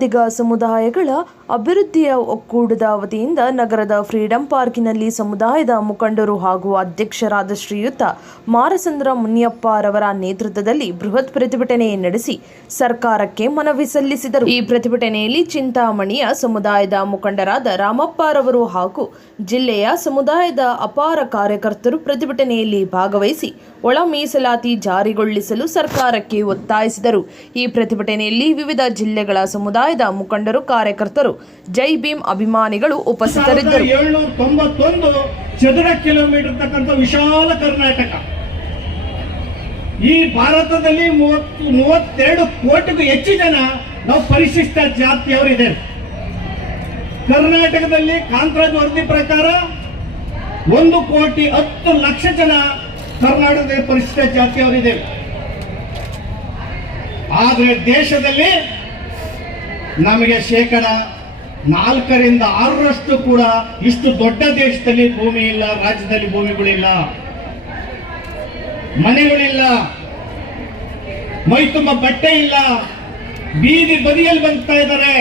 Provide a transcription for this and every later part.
ಮಾದಿಗ ಸಮುದಾಯಗಳ ಅಭಿವೃದ್ಧಿಯ ಒಕ್ಕೂಟದ ವತಿಯಿಂದ ನಗರದ ಫ್ರೀಡಂ ಪಾರ್ಕಿನಲ್ಲಿ ಸಮುದಾಯದ ಮುಖಂಡರು ಹಾಗೂ ಅಧ್ಯಕ್ಷರಾದ ಶ್ರೀಯುತ ಮಾರಸಂದ್ರ ಮುನಿಯಪ್ಪ ರವರ ನೇತೃತ್ವದಲ್ಲಿ ಬೃಹತ್ ಪ್ರತಿಭಟನೆ ನಡೆಸಿ ಸರ್ಕಾರಕ್ಕೆ ಮನವಿ ಸಲ್ಲಿಸಿದರು. ಈ ಪ್ರತಿಭಟನೆಯಲ್ಲಿ ಚಿಂತಾಮಣಿಯ ಸಮುದಾಯದ ಮುಖಂಡರಾದ ರಾಮಪ್ಪರವರು ಹಾಗೂ ಜಿಲ್ಲೆಯ ಸಮುದಾಯದ ಅಪಾರ ಕಾರ್ಯಕರ್ತರು ಪ್ರತಿಭಟನೆಯಲ್ಲಿ ಭಾಗವಹಿಸಿ ಒಳ ಮೀಸಲಾತಿ ಜಾರಿಗೊಳಿಸಲು ಸರ್ಕಾರಕ್ಕೆ ಒತ್ತಾಯಿಸಿದರು. ಈ ಪ್ರತಿಭಟನೆಯಲ್ಲಿ ವಿವಿಧ ಜಿಲ್ಲೆಗಳ ಸಮುದಾಯದ ಮುಖಂಡರು, ಕಾರ್ಯಕರ್ತರು, ಜೈ ಭೀಮ್ ಅಭಿಮಾನಿಗಳು ಉಪಸ್ಥಿತರಿದ್ದರು. ಚದರ ಕಿಲೋಮೀಟರ್ ತಕ್ಕಂತ ವಿಶಾಲ ಕರ್ನಾಟಕ. ಈ ಭಾರತದಲ್ಲಿ ಮೂವತ್ತು, ಮೂವತ್ತೆರಡು ಕೋಟಿಗೂ ಹೆಚ್ಚು ಜನ ನಾವು ಪರಿಶಿಷ್ಟ ಜಾತಿಯವರಿದ್ದೇವೆ ಕರ್ನಾಟಕದಲ್ಲಿ ಕಾಂತರಾಜ್ ವರದಿ ಪ್ರಕಾರ ಒಂದು ಕೋಟಿ ಹತ್ತು ಲಕ್ಷ ಜನ ಕರ್ನಾಟಕದಲ್ಲಿ ಪರಿಶಿಷ್ಟ ಜಾತಿಯವರಿದ್ದೇವೆ ಆದರೆ ದೇಶದಲ್ಲಿ ನಮಗೆ ಶೇಕಡ ನಾಲ್ಕರಿಂದ ಆರರಷ್ಟು ಕೂಡ ಇಷ್ಟು ದೊಡ್ಡ ದೇಶದಲ್ಲಿ ಭೂಮಿ ಇಲ್ಲ, ರಾಜ್ಯದಲ್ಲಿ ಭೂಮಿಗಳಿಲ್ಲ ಮನೆಗಳಿಲ್ಲ ಮೈ ತುಂಬ ಬಟ್ಟೆ ಇಲ್ಲ. ಬೀದಿ ಬದಿಯಲ್ಲಿ ಬಂತಾ ಇದ್ದಾರೆ.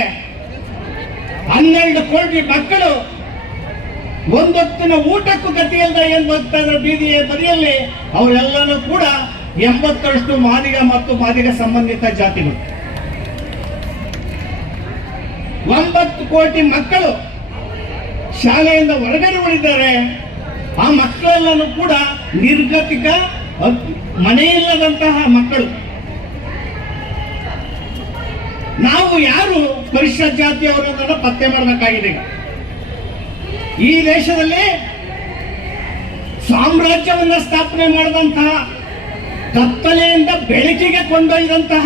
ಹನ್ನೆರಡು ಕೋಟಿ ಮಕ್ಕಳು ಒಂದೊತ್ತಿನ ಊಟಕ್ಕೂ ಗತಿಯಲ್ದ ಏನ್ ಇದ್ದಾರೆ ಬೀದಿಯ ಬದಿಯಲ್ಲಿ? ಅವರೆಲ್ಲರೂ ಕೂಡ ಎಂಬತ್ತರಷ್ಟು ಮಾದಿಗ ಮತ್ತು ಮಾದಿಗ ಸಂಬಂಧಿತ ಜಾತಿಗಳು. ಒಂಬತ್ತು ಕೋಟಿ ಮಕ್ಕಳು ಶಾಲೆಯಿಂದ ಹೊರಗಡೆ ಉಳಿದ್ದಾರೆ ಆ ಮಕ್ಕಳೆಲ್ಲನೂ ಕೂಡ ನಿರ್ಗತಿಕ ಮನೆಯಿಲ್ಲದಂತಹ ಮಕ್ಕಳು. ನಾವು ಯಾರು ಪರಿಷತ್ ಜಾತಿಯವರು ಅನ್ನೋದನ್ನ ಪತ್ತೆ ಮಾಡಬೇಕಾಗಿದೆ ಈ ದೇಶದಲ್ಲಿ ಸಾಮ್ರಾಜ್ಯವನ್ನ ಸ್ಥಾಪನೆ ಮಾಡಿದಂತಹ ಕತ್ತಲೆಯಿಂದ ಬೆಳಕಿಗೆ ಕೊಂಡೊಯ್ದಂತಹ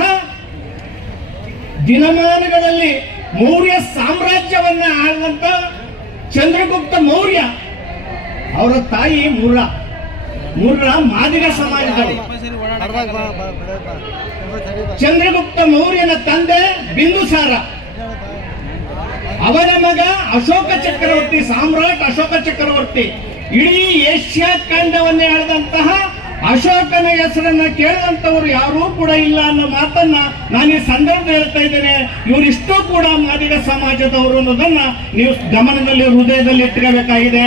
ದಿನಮಾನಗಳಲ್ಲಿ ಮೌರ್ಯ ಸಾಮ್ರಾಜ್ಯವನ್ನ ಆಳಿದಂತ ಚಂದ್ರಗುಪ್ತ ಮೌರ್ಯ, ಅವರ ತಾಯಿ ಮುರ್ರ. ಮುರ್ರ ಮಾದಿಗ ಸಮಾಜದಲ್ಲಿ ಚಂದ್ರಗುಪ್ತ ಮೌರ್ಯನ ತಂದೆ ಬಿಂದುಸಾರ. ಅವನ ಮಗ ಅಶೋಕ ಚಕ್ರವರ್ತಿ, ಸಾಮ್ರಾಟ್ ಅಶೋಕ ಚಕ್ರವರ್ತಿ. ಇಡೀ ಏಷ್ಯಾ ಕಾಂಡವನ್ನೇ ಆಳಿದಂತಹ ಅಶೋಕನ ಹೆಸರನ್ನ ಕೇಳಿದಂಥವ್ರು ಯಾರೂ ಕೂಡ ಇಲ್ಲ ಅನ್ನೋ ಮಾತನ್ನ ನಾನು ಈ ಸಂದರ್ಭ ಹೇಳ್ತಾ ಇದ್ದೇನೆ. ಇವರಿಷ್ಟು ಕೂಡ ಮಾದಿಗ ಸಮಾಜದವರು ಅನ್ನೋದನ್ನ ನೀವು ಗಮನದಲ್ಲಿ, ಹೃದಯದಲ್ಲಿ ಇಟ್ಕೋಬೇಕಾಗಿದೆ.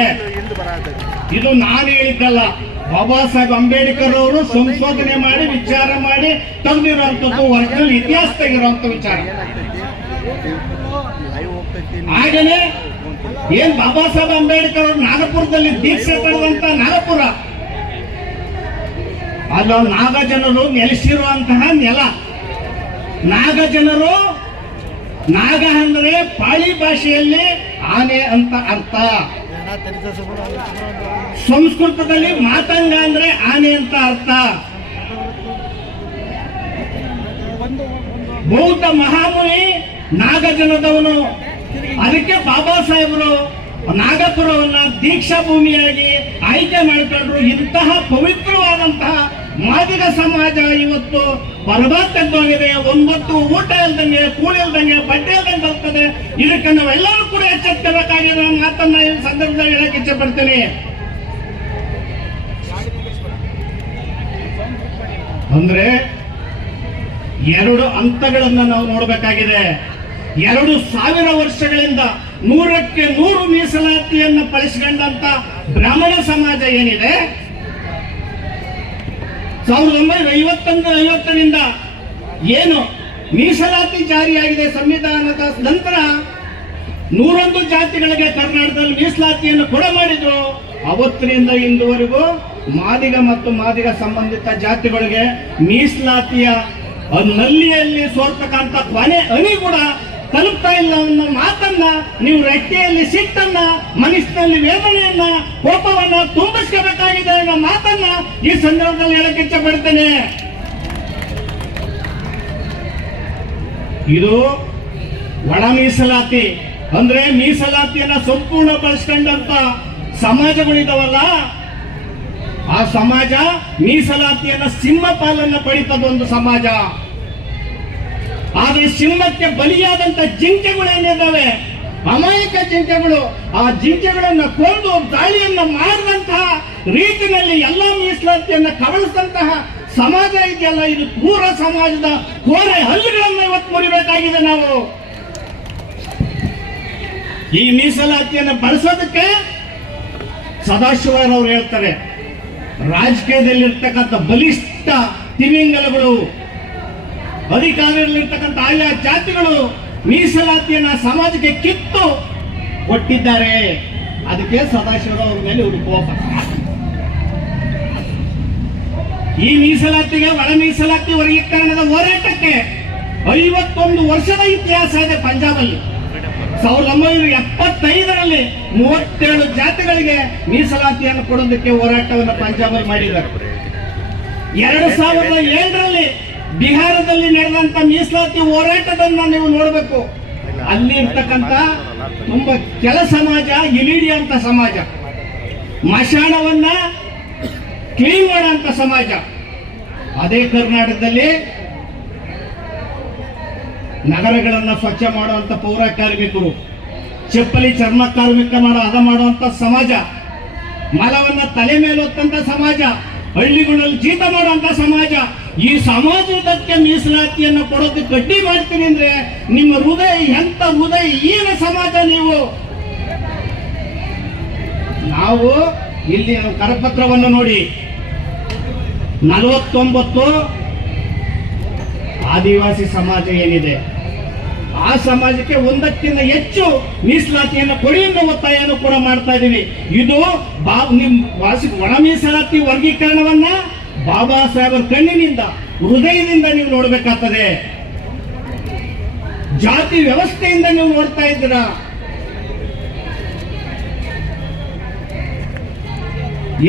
ಇದು ನಾನು ಹೇಳಿದ್ದಲ್ಲ. ಬಾಬಾ ಸಾಹೇಬ್ ಅಂಬೇಡ್ಕರ್ ಅವರು ಸಂಶೋಧನೆ ಮಾಡಿ, ವಿಚಾರ ಮಾಡಿ ತಂದಿರುವಂತದ್ದು ಒರಿಜಿನಲ್ ಇತಿಹಾಸ ತೆಗಿರುವಂತ ವಿಚಾರ. ಹಾಗೇನೆ ಏನ್ ಬಾಬಾ ಸಾಹೇಬ್ ಅಂಬೇಡ್ಕರ್ ಅವರು ನಾಗಪುರದಲ್ಲಿ ದೀಕ್ಷೆ ಪಡೆದಂತ ನಾಗಪುರ ಅಲ್ಲ ನಾಗ ಜನರು ನೆಲೆಸಿರುವಂತಹ ನೆಲ. ನಾಗ ಜನರು ನಾಗ ಅಂದ್ರೆ ಪಾಳಿ ಭಾಷೆಯಲ್ಲಿ ಆನೆ ಅಂತ ಅರ್ಥ. ಸಂಸ್ಕೃತದಲ್ಲಿ ಮಾತಂಗ ಅಂದ್ರೆ ಆನೆ ಅಂತ ಅರ್ಥ. ಬೌದ್ಧ ಮಹಾಮುನಿ ನಾಗಜನದವನು. ಅದಕ್ಕೆ ಬಾಬಾ ಸಾಹೇಬರು ನಾಗಪುರವನ್ನ ದೀಕ್ಷಾ ಭೂಮಿಯಾಗಿ ಆಯ್ಕೆ ಮಾಡಿಕೊಂಡ್ರು. ಇಂತಹ ಪವಿತ್ರವಾದಂತಹ ಮಾದಿಗ ಸಮಾಜ ಇವತ್ತು ಬರಬಾರ್ದಂಗಿದೆ ಒಂಬತ್ತು ಊಟ ಇಲ್ದಂಗೆ ಕೂಳಿ ಇಲ್ದಂಗೆ, ಬಟ್ಟೆ ಇಲ್ದಂಗೆ ಬರ್ತದೆ. ಇದಕ್ಕೆ ನಾವೆಲ್ಲರೂ ಕೂಡ ಎಚ್ಚೆತ್ತಬೇಕಾಗಿರೋ ಮಾತನ್ನ ಈ ಸಂದರ್ಭದಲ್ಲಿ ಹೇಳಕ್ ಇಚ್ಛೆ ಪಡ್ತೀನಿ ಅಂದ್ರೆ ಎರಡು ಹಂತಗಳನ್ನ ನಾವು ನೋಡಬೇಕಾಗಿದೆ. ಎರಡು ಸಾವಿರ ವರ್ಷಗಳಿಂದ ನೂರಕ್ಕೆ ನೂರು ಮೀಸಲಾತಿಯನ್ನು ಪಡಿಸಿಕೊಂಡಂತ ಬ್ರಾಹ್ಮಣ ಸಮಾಜ ಏನಿದೆ? ಸಾವಿರದ ಒಂಬೈನೂರ ಐವತ್ತೊಂದು ಐವತ್ತರಿಂದ ಏನು ಮೀಸಲಾತಿ ಜಾರಿಯಾಗಿದೆ ಸಂವಿಧಾನದ ನಂತರ ನೂರೊಂದು ಜಾತಿಗಳಿಗೆ ಕರ್ನಾಟಕದಲ್ಲಿ ಮೀಸಲಾತಿಯನ್ನು ಕೊಡ ಮಾಡಿದ್ರು. ಅವತ್ತಿನಿಂದ ಇಂದುವರೆಗೂ ಮಾದಿಗ ಮತ್ತು ಮಾದಿಗ ಸಂಬಂಧಿತ ಜಾತಿಗಳಿಗೆ ಮೀಸಲಾತಿಯ ನಲ್ಲಿಯಲ್ಲಿ ಸೋರ್ತಕ್ಕಂಥ ಕೊನೆ ಅನಿ ಕೂಡ ತಲುಪ್ತಾ ಇಲ್ಲ ಅನ್ನೋ ಮಾತನ್ನ ನೀವು ರೆಕ್ಕೆಯಲ್ಲಿ ಸಿಟ್ಟನ್ನ ಮನಸ್ಸಿನಲ್ಲಿ ವೇದನೆಯನ್ನ ಕೋಪವನ್ನ ತುಂಬಿಸ್ಕೋಬೇಕಾಗಿದೆ. ಈ ಸಂದರ್ಭದಲ್ಲಿ ಹೇಳಕ್ಕೆ ಇಚ್ಛೆ ಪಡ್ತೇನೆ ಇದು ಒಳ ಮೀಸಲಾತಿ. ಅಂದ್ರೆ ಮೀಸಲಾತಿಯನ್ನ ಸಂಪೂರ್ಣ ಬಳಸ್ಕೊಂಡಂತ ಸಮಾಜಗಳಿದಾವಲ್ಲ? ಆ ಸಮಾಜ ಮೀಸಲಾತಿಯನ್ನ ಸಿಂಹ ಪಾಲನ್ನ ಪಡಿತದೊಂದು ಸಮಾಜ. ಆದ್ರೆ ಸಿಂಹಕ್ಕೆ ಬಲಿಯಾದಂತ ಜಿಂಕೆಗಳೇನಿದ್ದಾವೆ ಅಮಾಯಕ ಜಿಂಕೆಗಳು ಆ ಜಿಂಕೆಗಳನ್ನ ಕೊಂದು ದಾಳಿಯನ್ನ ಮಾಡಿದಂತಹ ರೀತಿಯಲ್ಲಿ ಎಲ್ಲ ಮೀಸಲಾತಿಯನ್ನ ಕಬಳಿಸಿದಂತಹ ಸಮಾಜ ಇದೆಯಲ್ಲ, ಇದು ಪೂರ ಸಮಾಜದ ಕೋರೆ ಹಲ್ಲುಗಳನ್ನ ಇವತ್ತು ಮುರಿಬೇಕಾಗಿದೆ ನಾವು. ಈ ಮೀಸಲಾತಿಯನ್ನು ಬಳಸೋದಕ್ಕೆ ಸದಾಶಿವರವರು ಹೇಳ್ತಾರೆ, ರಾಜಕೀಯದಲ್ಲಿರ್ತಕ್ಕಂಥ ಬಲಿಷ್ಠ ತಿಮಿಂಗಲಗಳು, ಅಧಿಕಾರದಲ್ಲಿರ್ತಕ್ಕಂಥ ಆಯಾ ಜಾತಿಗಳು ಮೀಸಲಾತಿಯನ್ನ ಸಮಾಜಕ್ಕೆ ಕಿತ್ತು ಕೊಟ್ಟಿದ್ದಾರೆ. ಅದಕ್ಕೆ ಸದಾಶಿವರವ್ರ ಮೇಲೆ ಇವರು ಕೋಪ. ಈ ಮೀಸಲಾತಿಗೆ ಒಳ ಮೀಸಲಾತಿ ವರ್ಗೀಕರಣದ ಹೋರಾಟಕ್ಕೆ ಐವತ್ತೊಂದು ವರ್ಷದ ಇತಿಹಾಸ ಇದೆ ಪಂಜಾಬಲ್ಲಿ. ಸಾವಿರದ ಒಂಬೈನೂರ ಎಪ್ಪತ್ತೈದರಲ್ಲಿ ಮೂವತ್ತೇಳು ಜಾತಿಗಳಿಗೆ ಮೀಸಲಾತಿಯನ್ನು ಕೊಡೋದಕ್ಕೆ ಹೋರಾಟವನ್ನು ಪಂಜಾಬಲ್ಲಿ ಮಾಡಿದ್ದಾರೆ. ಎರಡು ಸಾವಿರದ ಏಳರಲ್ಲಿ ಬಿಹಾರದಲ್ಲಿ ನಡೆದಂತ ಮೀಸಲಾತಿ ಹೋರಾಟದನ್ನ ನೀವು ನೋಡಬೇಕು. ಅಲ್ಲಿ ಇರ್ತಕ್ಕಂಥ ತುಂಬಾ ಕೆಲ ಸಮಾಜ ಇಲಿಡಿ ಅಂತ ಸಮಾಜ. ಮಶಾಣವನ್ನ ಕ್ಲೀನ್ ಮಾಡಂತ ಸಮಾಜ. ಅದೇ ಕರ್ನಾಟಕದಲ್ಲಿ ನಗರಗಳನ್ನ ಸ್ವಚ್ಛ ಮಾಡುವಂತ ಪೌರ ಕಾರ್ಮಿಕರು, ಚಪ್ಪಲಿ ಚರ್ಮ ಕಾರ್ಮಿಕ ಮಾಡೋ, ಅದ ಮಾಡುವಂತ ಸಮಾಜ. ಮಲವನ್ನ ತಲೆ ಮೇಲೆ ಹೊತ್ತಂತ ಸಮಾಜ. ಹಳ್ಳಿಗಳಲ್ಲಿ ಜೀತ ಮಾಡುವಂತ ಸಮಾಜ, ಈ ಸಮಾಜದಕ್ಕೆ ಮೀಸಲಾತಿಯನ್ನು ಕೊಡೋದು ಗಟ್ಟಿ ಮಾಡ್ತೀನಿ ಅಂದ್ರೆ ನಿಮ್ಮ ಹೃದಯ ಎಂತ ಹೃದಯ ಏನ ಸಮಾಜ ನೀವು? ನಾವು ಇಲ್ಲಿ ಕರಪತ್ರವನ್ನು ನೋಡಿ, ನಲವತ್ತೊಂಬತ್ತು ಆದಿವಾಸಿ ಸಮಾಜ ಏನಿದೆ? ಆ ಸಮಾಜಕ್ಕೆ ಒಂದಕ್ಕಿಂತ ಹೆಚ್ಚು ಮೀಸಲಾತಿಯನ್ನು ಕೊಡಿ ಎಂಬ ಒತ್ತಾಯವನ್ನು ಕೂಡ ಮಾಡ್ತಾ ಇದ್ದೀವಿ. ಇದು ಬಾ ಒಣ ಮೀಸಲಾತಿ ವರ್ಗೀಕರಣವನ್ನ ಬಾಬಾ ಸಾಹೇಬರ ಕಣ್ಣಿನಿಂದ, ಹೃದಯದಿಂದ ನೀವು ನೋಡಬೇಕಾಗ್ತದೆ. ಜಾತಿ ವ್ಯವಸ್ಥೆಯಿಂದ ನೀವು ನೋಡ್ತಾ ಇದ್ದೀರಾ?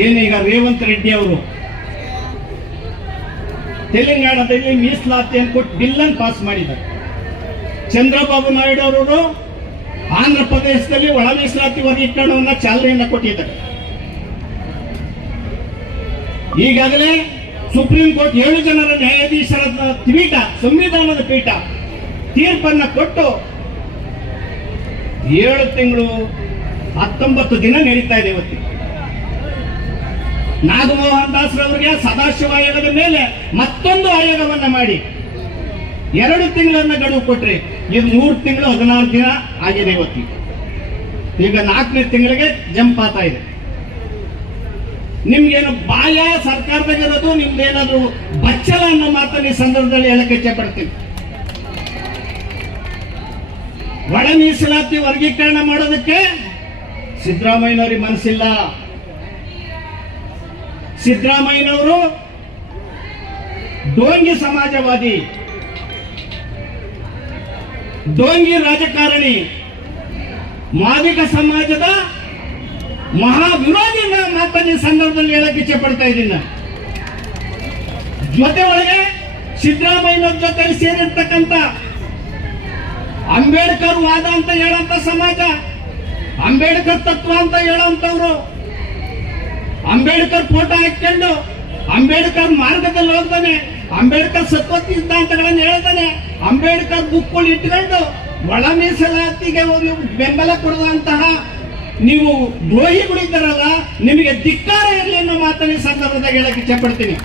ಏನೀಗ ರೇವಂತ್ ರೆಡ್ಡಿ ಅವರು? ತೆಲಂಗಾಣದಲ್ಲಿ ಮೀಸಲಾತಿಯನ್ನು ಕೊಟ್ಟು ಬಿಲ್ ಅನ್ನು ಪಾಸ್ ಮಾಡಿದ್ದಾರೆ. ಚಂದ್ರಬಾಬು ನಾಯ್ಡು ಅವರು ಆಂಧ್ರ ಪ್ರದೇಶದಲ್ಲಿ ಒಳ ಮೀಸಲಾತಿ ವರ್ಗೀಕರಣವನ್ನು ಚಾಲನೆಯನ್ನ ಕೊಟ್ಟಿದ್ದಾರೆ. ಈಗಾಗಲೇ ಸುಪ್ರೀಂ ಕೋರ್ಟ್ ಏಳು ಜನರ ನ್ಯಾಯಾಧೀಶರ ಪೀಠ, ಸಂವಿಧಾನದ ಪೀಠ ತೀರ್ಪನ್ನ ಕೊಟ್ಟು ಏಳು ತಿಂಗಳು ಹತ್ತೊಂಬತ್ತು ದಿನ ನಡೀತಾ ಇದೆ ಇವತ್ತಿಗೆ. ನಾಗಮೋಹನ್ ದಾಸ್ ರವರಿಗೆ ಸದಾಶಿವ ಆಯೋಗದ ಮೇಲೆ ಮತ್ತೊಂದು ಆಯೋಗವನ್ನ ಮಾಡಿ. ಎರಡು ತಿಂಗಳನ್ನ ಗಡುವು ಕೊಟ್ರಿ, ಇದು ಮೂರು ತಿಂಗಳು ಹದಿನಾರು ದಿನ ಆಗಿದೆ ಇವತ್ತಿ. ಈಗ ನಾಲ್ಕನೇ ತಿಂಗಳಿಗೆ ಜಂಪ್ ಆಗ್ತಾ ಇದೆ. ನಿಮ್ಗೇನು ಬಾಯ ಸರ್ಕಾರದಾಗಿರೋದು, ನಿಮ್ದೇನಾದ್ರು ಬಚ್ಚಲ ಅನ್ನೋ ಮಾತನ್ನ ಈ ಸಂದರ್ಭದಲ್ಲಿ ಹೇಳಕ್ಕೆ ಇಚ್ಛೆ ಪಡ್ತೀನಿ. ಒಳ ಮೀಸಲಾತಿ ವರ್ಗೀಕರಣ ಮಾಡೋದಕ್ಕೆ ಸಿದ್ದರಾಮಯ್ಯನವ್ರಿಗೆ ಮನಸ್ಸಿಲ್ಲ. ಸಿದ್ದರಾಮಯ್ಯನವರು ಡೋಂಗಿ ಸಮಾಜವಾದಿ. ಡೋಂಗಿ ರಾಜಕಾರಣಿ ಮಾದಿಗ ಸಮಾಜದ ಮಹಾ ವಿರೋಧಿನ ಮಾತನ್ನ ಸಂದರ್ಭದಲ್ಲಿ ಹೇಳಕ್ಕೆ ಇಚ್ಛೆ ಪಡ್ತಾ ಇದ್ದೀನಿ. ಜೊತೆ ಒಳಗೆ ಸಿದ್ದರಾಮಯ್ಯ ಜೊತೆ ಸೇರಿರ್ತಕ್ಕಂಥ ಅಂಬೇಡ್ಕರ್ ವಾದ ಅಂತ ಹೇಳಂತ ಸಮಾಜ, ಅಂಬೇಡ್ಕರ್ ತತ್ವ ಅಂತ ಹೇಳೋಂಥವ್ರು ಅಂಬೇಡ್ಕರ್ ಫೋಟೋ ಹಾಕೊಂಡು ಅಂಬೇಡ್ಕರ್ ಮಾರ್ಗದಲ್ಲಿ ಹೋಗ್ತಾನೆ, ಅಂಬೇಡ್ಕರ್ ಸತ್ವ ಸಿದ್ಧಾಂತಗಳನ್ನು ಹೇಳ್ತಾನೆ ಅಂಬೇಡ್ಕರ್ ಬುಕ್ಗಳು ಇಟ್ಕೊಂಡು ಒಳ ಮೀಸಲಾತಿಗೆ ಒಂದು ಬೆಂಬಲ ಕೊಡುವಂತಹ ನೀವು ದ್ರೋಹಿಗಳಿದ್ದಾರಲ್ಲ ನಿಮಗೆ ಧಿಕ್ಕಾರ ಇರಲಿ ಅನ್ನೋ ಮಾತನ್ನ ಸಂದರ್ಭದಾಗ ಹೇಳಕ್ಕೆ ಇಚ್ಛೆ ಪಡ್ತೀನಿ.